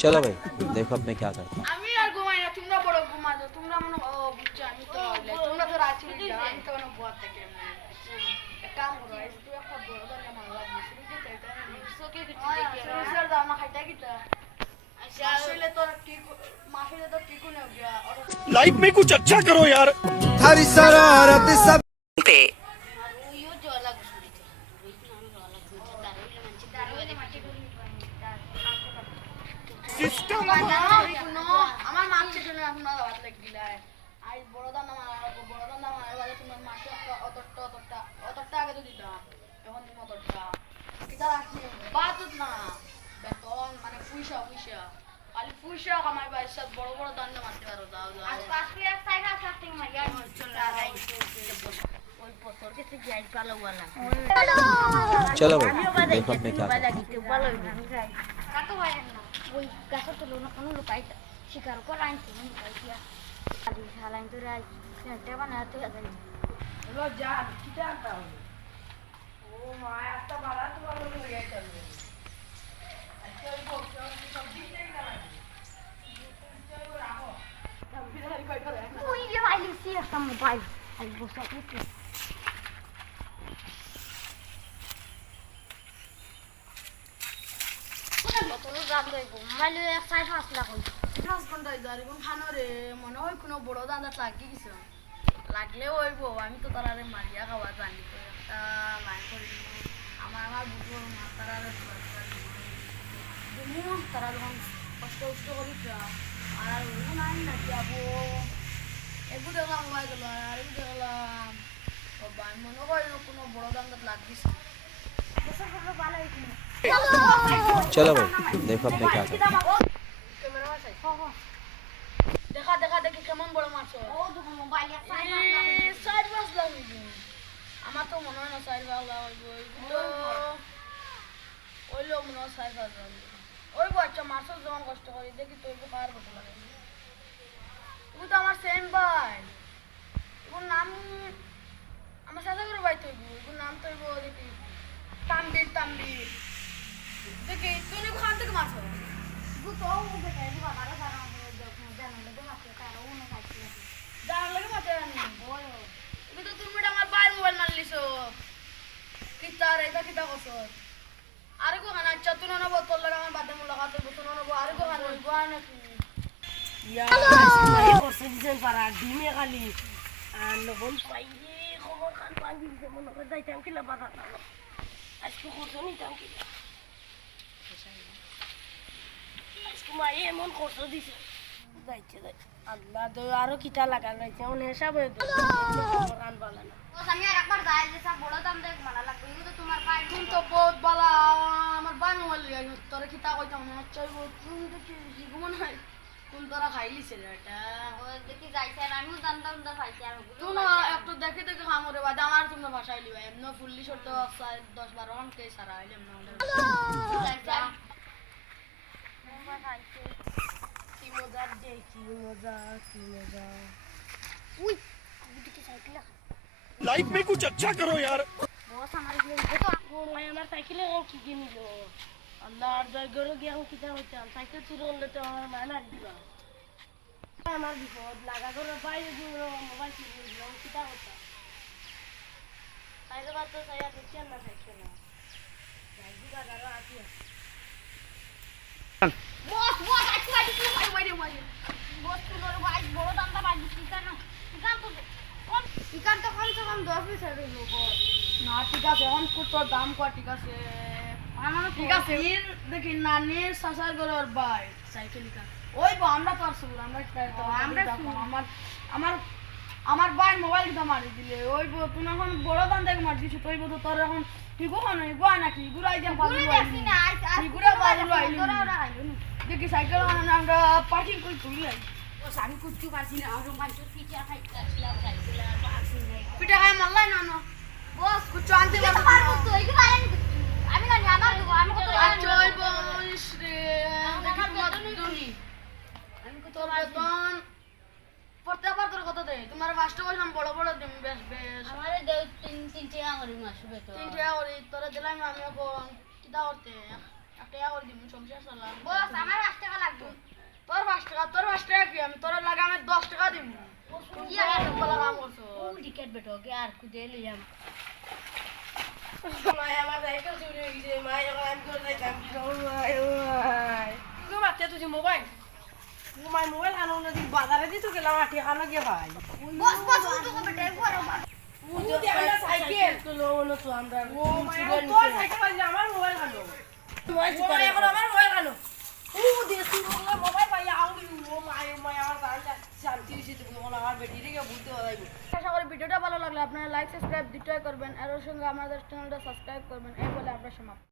चलो भाई देखो अब मैं क्या करता हूँ। আমি আর ঘুমাই না, তোমরা বড় ঘুমা যাও। তোমরা মনে ও বুঝছো, আমি তো তোমরা তো রাজি হয়ে যাও, আমি তো মনে বুয়া থেকে এক কাম করো, এই তুই একটা বড় দরজা মারবা বুঝছিস কি তাই তাই সোকে কিছু দেখি আর দাও না খাইতা কিতা আসলে তোর কি মাসলে তো কি কোনে গিয়া আর लाइफ में कुछ अच्छा करो यार। थारी शरारत सब पे ওইও জলা গুছুরিতে ওই নাম জলা গুছুরিতে তার ওই মানছি তার ওই মাটি গুলি सिस्टम আমার মাছ জন্য এখন ভাত লাগিলা আই বড় দাম বাজে তোমার মাছ অতটা আগে তো দিতাম, এখন তুমি অতটা কিতা রাখছি বাতুত না বেতন মানে পয়সা খালি পয়সা কামাই পাই, সব বড় বড় দান্ড মারতে পারো। দাও দাও আজকে এক সাইড আছে ঠিক মাইয়া চল যাই ওই পতর কে থেকে যাই পালো वाला चलो भाई देखो अब मैं क्या करता हूँ। কাটো হয় না ওই গাছের তো লোনা কোনো লুকাই শিকার করে আনছি লুকাইয়া আদি শালাইন তো রাই সেটা বানাতে হবে হলো যা কিতা আনতা ও মা একটা বাড়া তো ভালো হয়ে গেছে আচ্ছা ওই বক্স সবজি নেই না চলো রাখো সবজি ধরি কই করে ওই যে আইলি সি একটা মোবাইল আই বসে আছে তোর গান দেব মোবাইল এক সাইড আসলা কই 5 ঘন্টা ধরে কোন খানো রে মনে হয় কোনো বড় দান্দা লাগি গেছে লাগলে হইব, আমি তো তারারে মারিয়া খাওয়া জানি তো একটা লাইন করে আমার বুঝবো না তারারে দিমু তারা যখন কষ্ট করি আর ওই নাই না যাবো এগু দেখলাম মোবাইল গেল আর এগু দেখলাম বাবা মনে হয় কোনো বড় দান্দা লাগিছে ভালো হইছে चलो भाई देखो अब मैं क्या करता हूँ। ক্যামেরা আছে দেখা দেখা দেখি কেমন বড় মাছ ও দুটো মোবাইল এক সাইড সাইড মাছ লাগবে আমার তো মনে হয় না সাইড মাছ লাগবে ওই লোক মনে হয় সাইড মাছ লাগবে ওই বাচ্চা মাছ যখন কষ্ট করি দেখি তো ওই কার কত লাগে ওই তো আমার সেম ভাই ওর নাম আমার সাথে করে ভাই তো ওর নাম তো দেখি তাম্বির দেখি তুই খান থেকে মাছ তো ও বেটা দি বাবারা সারা জানা লাগে মাছে তার ও না খাইছে জানার লাগে মাছ আনি তুমি তো তুমি আমার ভাই মোবাইল মারলিস কিতা রে এটা কিতা কস আরে গো খানা আচ্ছা তুই না বোতল লাগা আমার বাদে মুলা খাতে বোতল না আরে গো খানা ওই গোয়া নাকি ইয়া করছে দিছেন পারা ডিমে খালি আর লবণ পাইয়ে খবর খান পানি দিছে মনে করে যাইতাম কিলা বাধা না আজকে করছো নিতাম কিলা আজকে মা এমন করছো দিছে যাইছে যাই আল্লাহ তো আরো কিটা লাগাল রয়েছে অন হিসাবে রান বালা না আমি আর একবার দাই যে সব বড় দাম দেখ মালা লাগবে এগুলো তো তোমার পাই তুমি তো বহুত বালা আমার ভাই মোবাইল লিয়া তোরে কিতা কইতাম না চাইবো তুমি দেখি ঘুমন হয় কোন তোরা খাইলিছে রে এটা ও দেখি যাইছে আর আমিও দাম দাম দা পাইছি আর তুই না একটু দেখে দেখে খামরে বাদে আমার তোমরা ভাষায় লিবা এমন ফুললি শর্ত 10-12 ঘন্টা সারা হইলে এমন কি মজা দে কি মজা কি মজা উই বুটিকে সাইকেল लाइफ में कुछ अच्छा करो यार। বস আমার এগুলো তো ও মাই আমার সাইকেলে কি কি নিল আল্লাহ আর জয় গরু গিয়া কিটা হইতাম সাইকেল চুরি হলে তো আমার মায় মারি দিবা আমার বিপদ লাগা করে বাইরে দিয়ে মোবাইল চুরি হইল কিটা হইতাম সাইকেল তো সাইয়া দেখছেন না সাইকেল না যাই দিবা গারো আছি বস আজকে বাড়ি কি মারি বস তোর ভাই বড় দাম দা বাড়ি কি জানো গান তো কোন ইকান তো কম সে কম 10 পিস এর লোক না ঠিক আছে এখন তোর দাম কত ঠিক আছে আমার ঠিক আছে দেখি নানির সাসার গরর ভাই সাইকেল ইকান ওই বা আমরা তো আসব আমরা আমার আমার আমার ভাই মোবাইল তো মারি দিলে ওই তুই এখন বড় দাম দেখ মার দিছিস তুই তো তোর এখন ঠিক হয় না গোয়া নাকি গুড়াই যা বাবু দেখি না আজ গুড়া বাবু তোরা ওরা খাইলো না দেখি সাইকেল আমরা পার্কিং করে তুই আই ও আমি কুচ্চু পারছি না আর মাঞ্চুর পিঠা খাইছিলাম পারছি না পিঠা খাই মারলাই না না বস কুচ্চু আনতে এটা পারবো তো এই পারেন আমি না আমার দেবো আমি কত জয় বলিস রে দেখি তোমার দুনি আমি কত বেতন প্রত্যেকবার তোর কত দেয় তোমার ফার্স্ট বললাম বড় বড় দিম বেশ বেশ আমারে দেও তিন টাকা করে মাস বেতন 3 টাকা করে তোরা দিলাম আমি এখন কিটা করতে টাকা করে দিমু সংসার চালাম বস আমার 5 টাকা লাগবে তোর 5 টাকা কি আমি তোর লাগে আমি 10 টাকা দিমু কি কি আর আর বলা কাম করছো টিকেট বেটো কে আর কুদে লইয়াম মাই আমার সাইকেল চুরি হয়ে গেছে মাই এখন আমি করে যাইতাম কি করব মাই তুই বাচ্চা তুই মোবাইল মাই মোবাইল আনো না দিন বাজারে দিতে গেলাম আটি খানো গিয়ে ভাই বস বস তো বেটা একবার তুই আমার সাইকেল তো লোন তো আমরা ও মাই তোর সাইকেল বাজে আমার মোবাইল খানো মোবাইল ও মাই এখন আমার মোবাইল খানো ও দেশি মোবাইল ভাই আউলি ও মাই আমার জানটা শান্তি হইছে তুমি আমার বেটি রে বলতে হইব আশা করি ভিডিওটা ভালো লাগলে আপনারা লাইক সাবস্ক্রাইব দুটোই করবেন আর ওর সঙ্গে আমাদের চ্যানেলটা সাবস্ক্রাইব করবেন এই বলে আমরা সমাপ্ত